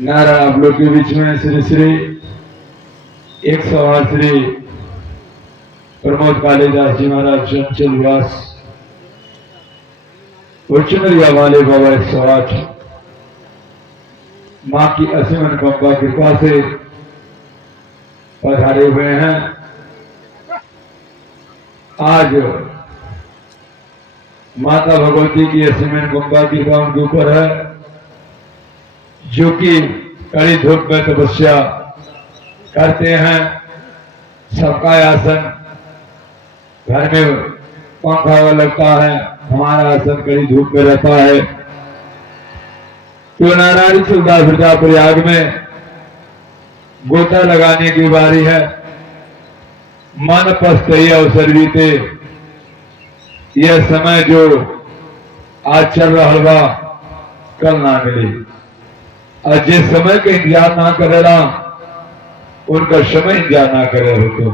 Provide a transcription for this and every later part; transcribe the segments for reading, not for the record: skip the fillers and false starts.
नारा आप लोग के बीच में श्री श्री 108 श्री प्रमोद कालीदास जी महाराज चंचल व्यास उच्चमरिया वाले बाबा 108 माँ की असीम अनुकंपा कृपा से पधारे हुए हैं। आज माता भगवती की असीम अनुकंपा की कृपा उनके ऊपर है, जो कि कड़ी धूप में तपस्या करते हैं। सबका आसन घर में पंखा लगता है, हमारा आसन कड़ी धूप में रहता है। तो नारायण तुलदास प्रजा प्रयाग में गोता लगाने की बारी है। मन पस्तई अवसर बीते, यह समय जो आज चल रहा बा कल ना मिले, और जिस समय का इंतजार ना करेला उनका समय इंतजार ना करे हो।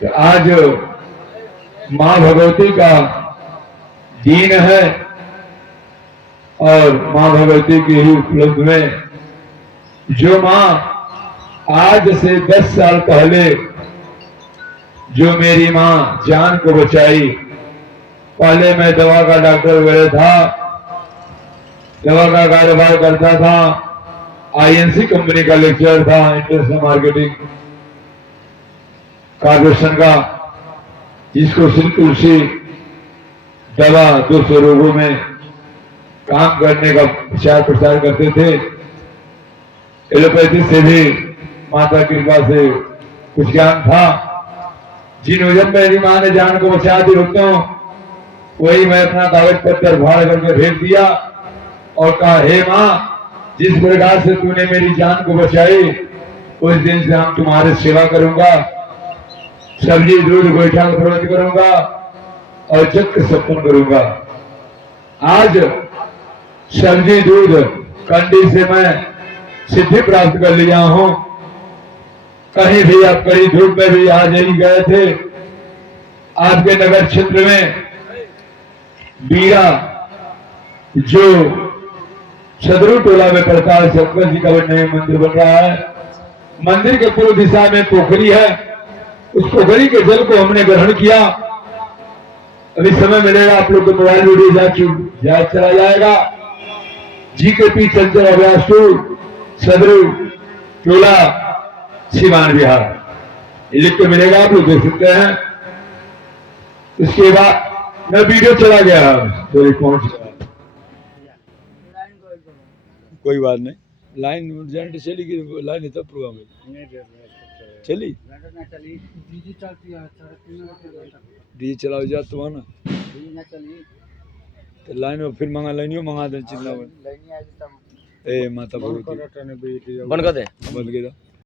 तो आज मां भगवती का दिन है और मां भगवती की ही उपलब्ध में जो मां आज से 10 साल पहले जो मेरी मां जान को बचाई। पहले मैं दवा का डॉक्टर वगैरह था, दवा का कारोबार करता था, आईएनसी कंपनी का लेक्चरर था, इंटरनेशनल मार्केटिंग कॉर्पोरेशन का, जिसको सिर्फ तुलसी दवा 200 रोगों में काम करने का प्रचार प्रसार करते थे। एलोपैथी से भी माता कृपा से कुछ ज्ञान था। जिन वजन मेरी मां ने जान को बचा दी रुकता हूं, वही मैं अपना कागज पत्र भाड़ करके भेज दिया और कहा, हे मां, जिस प्रकार से तूने मेरी जान को बचाई उस दिन से हम तुम्हारी सेवा करूंगा, सब्जी दूध गोईठा का प्रबंध करूंगा और जग के सपन करूंगा। आज सब्जी दूध कंडी से मैं सिद्धि प्राप्त कर लिया हूं। कहीं भी आप कड़ी धूप में भी आज नहीं गए थे। आपके नगर क्षेत्र में बीरा जो सदरू टोला में पड़ता है, शंकर जी का नया मंदिर बन रहा है। मंदिर के पूर्व दिशा में पोखरी है, उस पोखरी के जल को हमने ग्रहण किया। अभी समय मिलेगा आप लोग को मोबाइल वीडियो चला जाएगा। जी के पी चंचल अभ्यास सदरू टोला सीमान बिहार लिख के मिलेगा, आप लोग देख सकते हैं। उसके बाद मैं वीडियो चला गया तो पहुंच गया, कोई बात नहीं। लाइन जेंट चली गई, लाइन तब प्रोग्राम चली डी चलाओ जा तो ना तो लाइन में फिर मंगा लाइनियो मंगा दे चिल्ला ए माता भगवती बन कर दे बन गया।